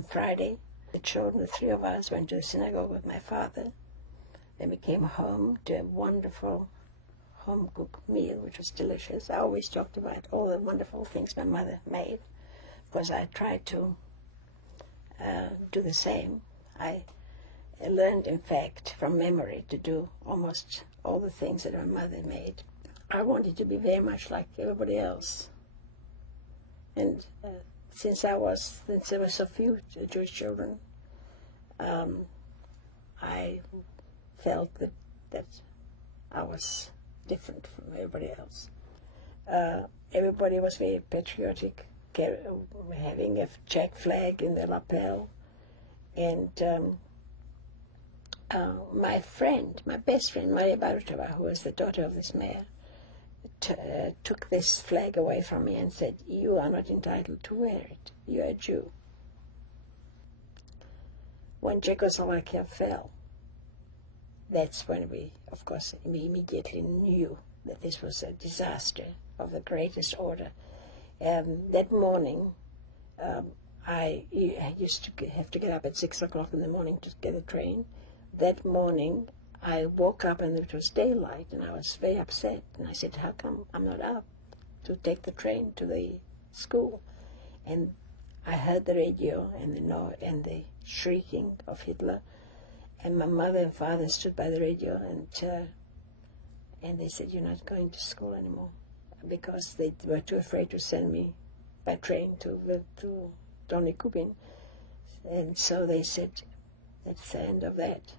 on Friday. The children, the three of us, went to the synagogue with my father. Then we came home to a wonderful home-cooked meal, which was delicious. I always talked about all the wonderful things my mother made, because I tried to do the same. I learned, in fact, from memory to do almost all the things that my mother made. I wanted to be very much like everybody else. And since there were so few Jewish children, I felt that I was different from everybody else. Everybody was very patriotic, having a Czech flag in their lapel. And my best friend, Maria Barutova, who was the daughter of this mayor, took this flag away from me and said, "You are not entitled to wear it. You are a Jew." When Czechoslovakia fell, that's when we immediately knew that this was a disaster of the greatest order. That morning, I used to have to get up at 6 o'clock in the morning to get a train. That morning, I woke up and it was daylight, and I was very upset. And I said, "How come I'm not up to take the train to the school?" And I heard the radio and the shrieking of Hitler. And my mother and father stood by the radio, and they said, "You're not going to school anymore," because they were too afraid to send me by train to Dolny Kubin. And so they said, "That's the end of that."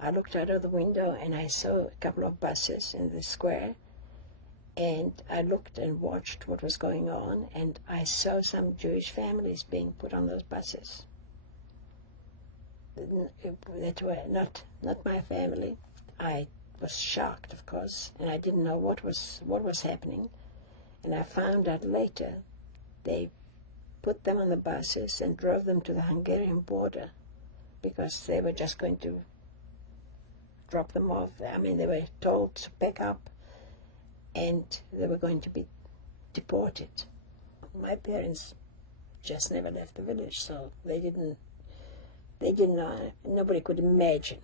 I looked out of the window and I saw a couple of buses in the square, and I looked and watched what was going on, and I saw some Jewish families being put on those buses that were not my family. I was shocked, of course, and I didn't know what was happening. And I found out later they put them on the buses and drove them to the Hungarian border, because they were just going to drop them off. I mean, they were told to pack up, and they were going to be deported. My parents just never left the village, so they didn't know. Nobody could imagine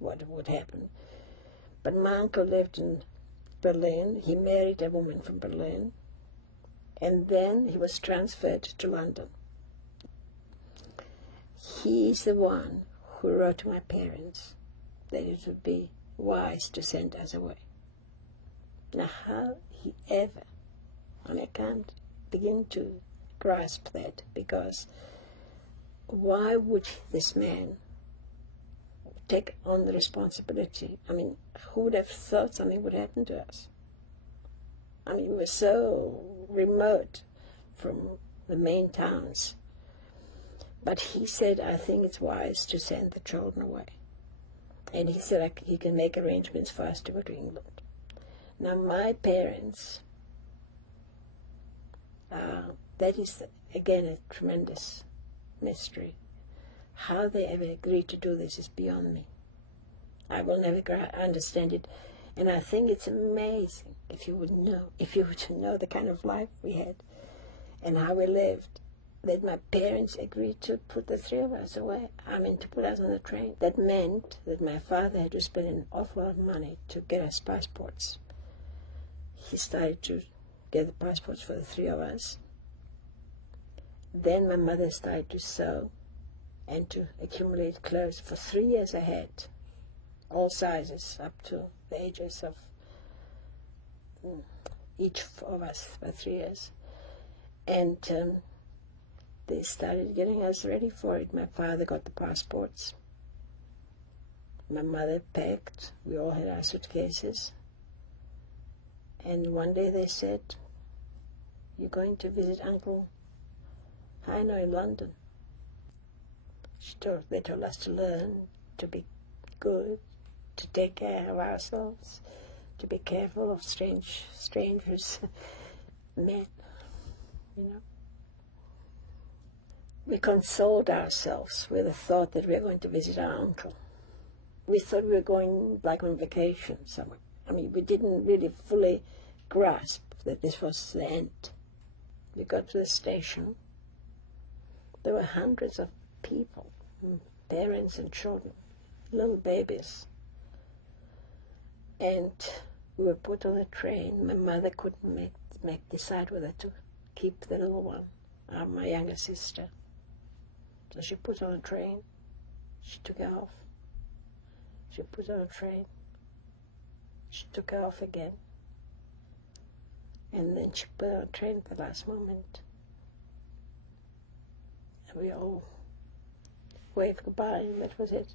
what would happen. But my uncle lived in Berlin. He married a woman from Berlin, and then he was transferred to London. He's the one who wrote to my parents that it would be wise to send us away. Now, how he ever, and I can't begin to grasp that, because why would this man take on the responsibility? I mean, who would have thought something would happen to us? I mean, we were so remote from the main towns. But he said, "I think it's wise to send the children away." And he said he can make arrangements for us to go to England. Now, my parents, that is, again, a tremendous mystery. How they ever agreed to do this is beyond me. I will never understand it. And I think it's amazing if you were to know the kind of life we had and how we lived, that my parents agreed to put the three of us away. I mean, to put us on the train. That meant that my father had to spend an awful lot of money to get us passports. He started to get the passports for the three of us. Then my mother started to sew and to accumulate clothes for 3 years ahead, all sizes, up to the ages of each of us for 3 years. And they started getting us ready for it. My father got the passports. My mother packed. We all had our suitcases. And one day they said, "You're going to visit Uncle Heino in London." They told us to learn, to be good, to take care of ourselves, to be careful of strangers, men, you know. We consoled ourselves with the thought that we were going to visit our uncle. We thought we were going like on vacation somewhere. I mean, we didn't really fully grasp that this was the end. We got to the station, There were hundreds of people, parents and children, little babies. And we were put on a train. My mother couldn't decide whether to keep the little one, my younger sister. So she put on a train. She took her off. She put on a train. She took her off again. And then she put on a train at the last moment. And we all waved goodbye, and that was it.